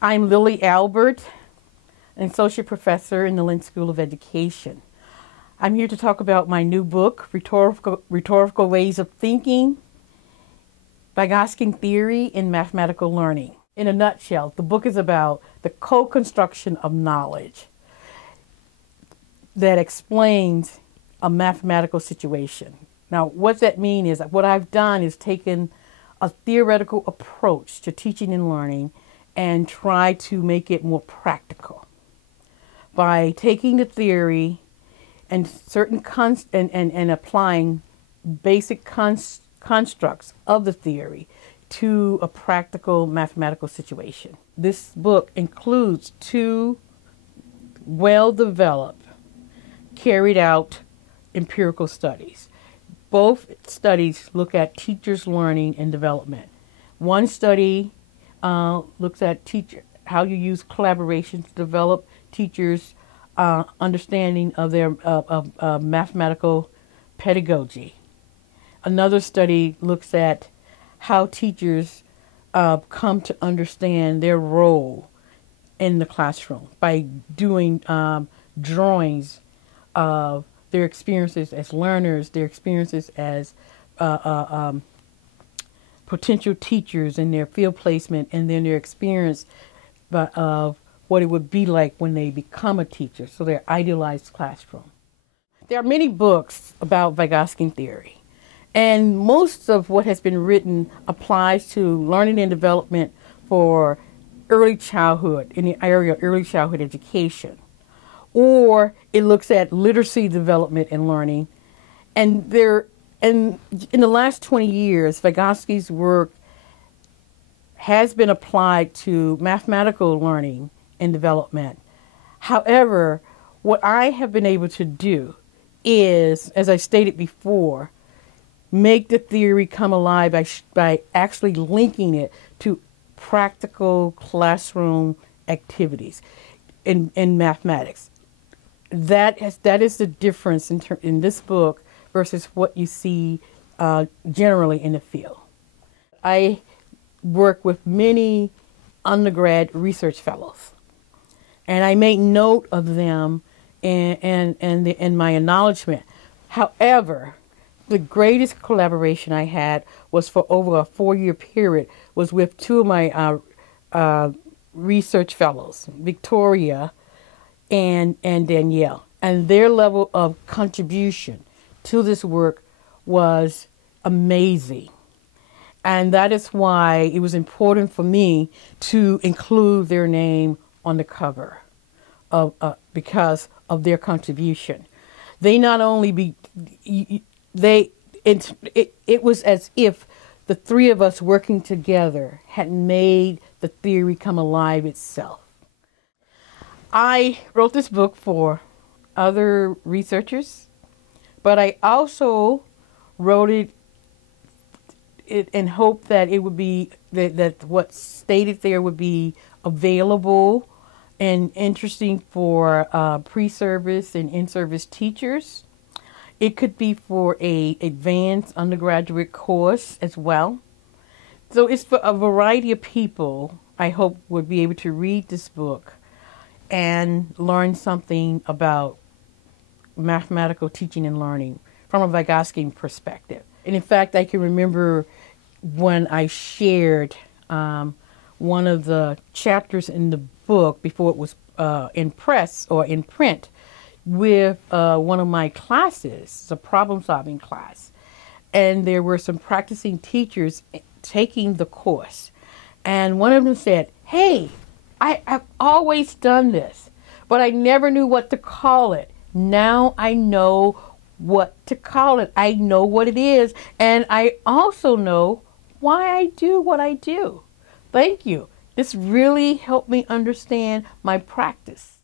I'm Lillie Albert, an associate professor in the Lynn School of Education. I'm here to talk about my new book, Rhetorical Ways of Thinking, Vygotskian Theory in Mathematical Learning. In a nutshell, the book is about the co-construction of knowledge that explains a mathematical situation. Now, what that means is that what I've done is taken a theoretical approach to teaching and learning and try to make it more practical by taking the theory and certain and applying basic constructs of the theory to a practical mathematical situation. This book includes 2 well-developed, carried out empirical studies. Both studies look at teachers' learning and development. One study looks at how you use collaboration to develop teachers' understanding of their mathematical pedagogy. Another study looks at how teachers come to understand their role in the classroom by doing drawings of their experiences as learners, their experiences as potential teachers and their field placement, and then their experience of what it would be like when they become a teacher, so their idealized classroom. There are many books about Vygotskian theory, and most of what has been written applies to learning and development for early childhood, in the area of early childhood education, or it looks at literacy development and learning. And in the last 20 years, Vygotsky's work has been applied to mathematical learning and development. However, what I have been able to do is, as I stated before, make the theory come alive by actually linking it to practical classroom activities in mathematics. That is the difference in this book versus what you see generally in the field. I work with many undergrad research fellows, and I make note of them in my acknowledgement. However, the greatest collaboration I had was for over a 4-year period was with 2 of my research fellows, Victoria and Danielle, and their level of contribution to this work was amazing. And that is why it was important for me to include their name on the cover because of their contribution. They not only it was as if the 3 of us working together had made the theory come alive itself. I wrote this book for other researchers, but I also wrote it in hope that it would be that what's stated there would be available and interesting for pre-service and in-service teachers. It could be for an advanced undergraduate course as well. So it's for a variety of people, I hope, would be able to read this book and learn something about mathematical teaching and learning from a Vygotskian perspective. And in fact, I can remember when I shared one of the chapters in the book before it was in print with one of my classes, a problem-solving class. And there were some practicing teachers taking the course. And one of them said, "Hey, I've always done this, but I never knew what to call it. Now I know what to call it. I know what it is, and I also know why I do what I do. Thank you. This really helped me understand my practice."